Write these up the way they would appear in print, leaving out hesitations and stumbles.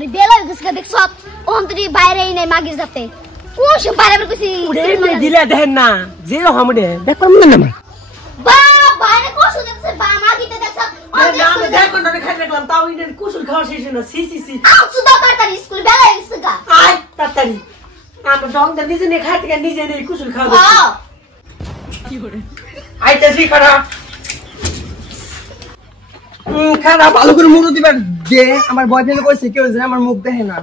আমার বেলা গসকা দেখছ অন্তরি বাইরেই নাই মাগির যাতে কোশ বাইরে কইছি ওরে মে দিলে দেন না যে হামড়ে দেখলাম না না বা বাইরে কোশ দেখছ বা মাগিতে দেখছ আমি দেখো না খাই রাখলাম তাও ইনের কুসুল খাওয়া শেষ না সি সি সি আউ সুদা তাড়াতাড়ি স্কুল বেলা গসকা আয় তাড়াতাড়ি আমরা ডং দা নিজে নে খাইতে কে নিজে নে কুসুল খাওয়া কি করে আইতাছি খারাপ খারাপ ভালো করে মুখ দিবার দে আমার বয়ফ্রেন্ড কইছে কেউ যেন আমার মুখ দেখে না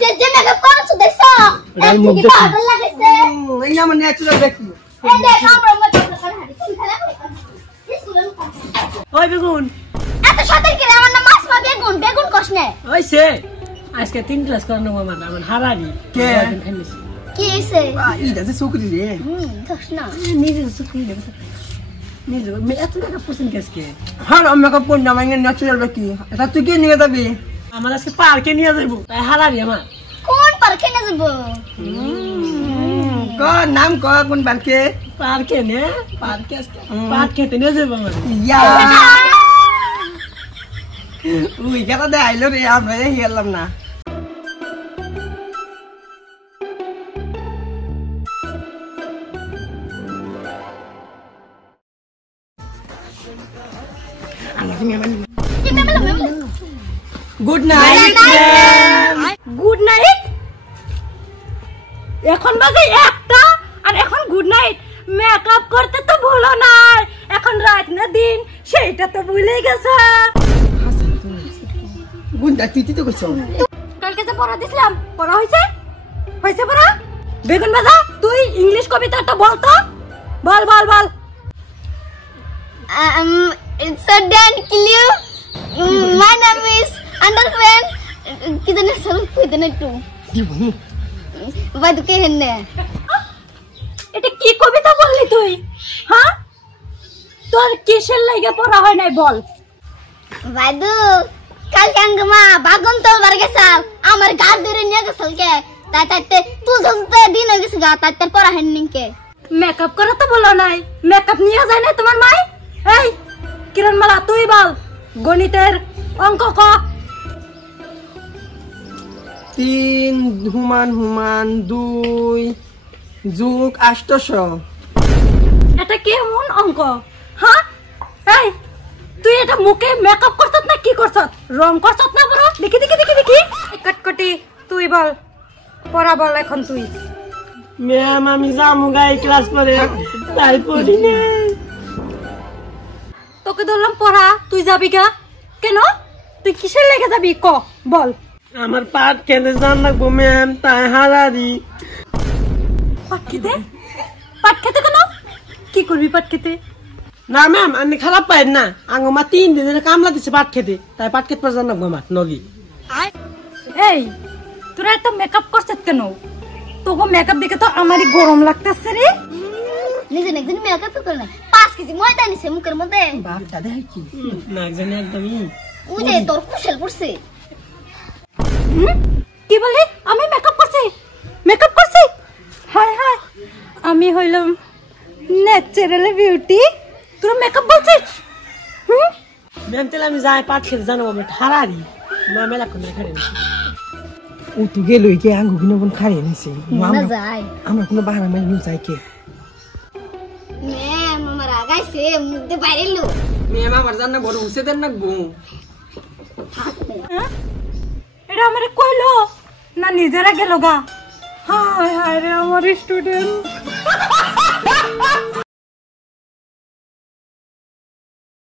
সে যে মেকআপ করছ দেখছ কি পাগল লাগছে এই না মানে ন্যাচারাল দেখি এই দেখ আমরা মেকআপ করে হাঁটি তুমি খেলা করে স্কুলে ওই বেগুন এত সাথে কি আমার নাম মাসমা বেগুন বেগুন কষনে ওই সে আজকে 3 ক্লাস করানো আমার হারারি কে কি হইছে ইটা যে সুকরি রে দোষ না নিজে সুখী রে নিজে মে এত টাকা পছন্দ কেসকে হ্যাঁ মেকআপ কোন না মানে ন্যাচারাল দেখি এটা তুই কি নিয়ে যাবি আমার আজকে পার্কে নিয়ে যাইব তাই হারারি আমার কোন পার্কে না যাব ক নাম ক কোন পার্কে পার্কে নে পার্কে আজকে পার্ক খেতে নিয়ে যাইব আমার ইয়া উই কেটা দে আইলো রে আমরা গেলাম না গুড নাইট গুড নাইট এখন বাজে 1টা আর এখন গুড নাইট মেকআপ করতে তো ভুলো নাই এখন রাত না দিন সেইটা তো ভুলে গেছে গুন্ডা তুই তো কইছ কালকে যে পড়া দিছিলাম পড়া হইছে হইছে পড়া বেগুন বাজা তুই ইংলিশ কবিতাটা বল তো বল বল বল it's a dan kill you my name is understand कितने साल कितने टू बाद के हन्ने এটা কি কবিতা বললি তুই হ্যাঁ তোর কিসের লাগা পড়া হয় নাই বল বাদু কাল কাঙ্গমা বাগন তো বার গেছাল আমার গা ধরে নিয়ে গেছাল কে তাতে তুই জলতে দিন হয়ে গেছে গা তাতে পড়া হন্নি কে মেকআপ করা তো বলো নাই মেকআপ নিয়ে যায় না তোমার মাই এই কিরণমালা তুই বল গণিতের অঙ্ক ক 3 হুমান 2 যোগ 800 এটা কেমন অঙ্ক হ্যাঁ এই তুই এটা মুখে মেকআপ করছত না কি করছত রং করছত না বড় দেখি দেখি দেখি দেখি কটকটি তুই বল পড়া বল এখন তুই ম্যাম আমি যামু গাই ক্লাস করে তাই পড়ি না তোকে ধরলাম পড়া তুই যাবি গা কেন তুই কিসের লেগে যাবি ক বল আমার পাট খেতে জান লাগবো ম্যাম তাই হারারি পাট খেতে কেন কি করবি পাট খেতে না ম্যাম আমি খারাপ পাই না আঙ্গো মা 3 দিনের কামলা দিছে পাট খেতে তাই পাট খেতে জান লাগবো আমার নবী এই তোরা এত মেকআপ করছিস কেন তোকে মেকআপ দেখে তো আমারই গরম লাগতেছে রে নিজে একদিন মেকআপ করে 5 কেজি ময়দা নিছে মুখের মধ্যে বাপ দাদা কি না জানি একদমই ওই যে তোর কুশল পড়ছে কি বলি আমি মেকআপ করছি হায় হায় আমি হইলাম ন্যাচারাল বিউটি তোর মেকআপ বলছিস ম্যাম তাহলে আমি যাই পাট খেতে জানো আমি হারারি না মেলা কোন খারে ও তো গেলই কে আঙ্গু কিনে কোন খাইয়ে নিছে না যাই আমরা কোনো বাহানা মারি নিউ যাই কে ম্যাম আমার আগাইছে মুখ দিয়ে বাইরে লো ম্যাম আমার জান না বড় হুসে দেন না গো এটা আমারে কইলো না নিজেরা গেল গা হায় হায় রে আমার স্টুডেন্ট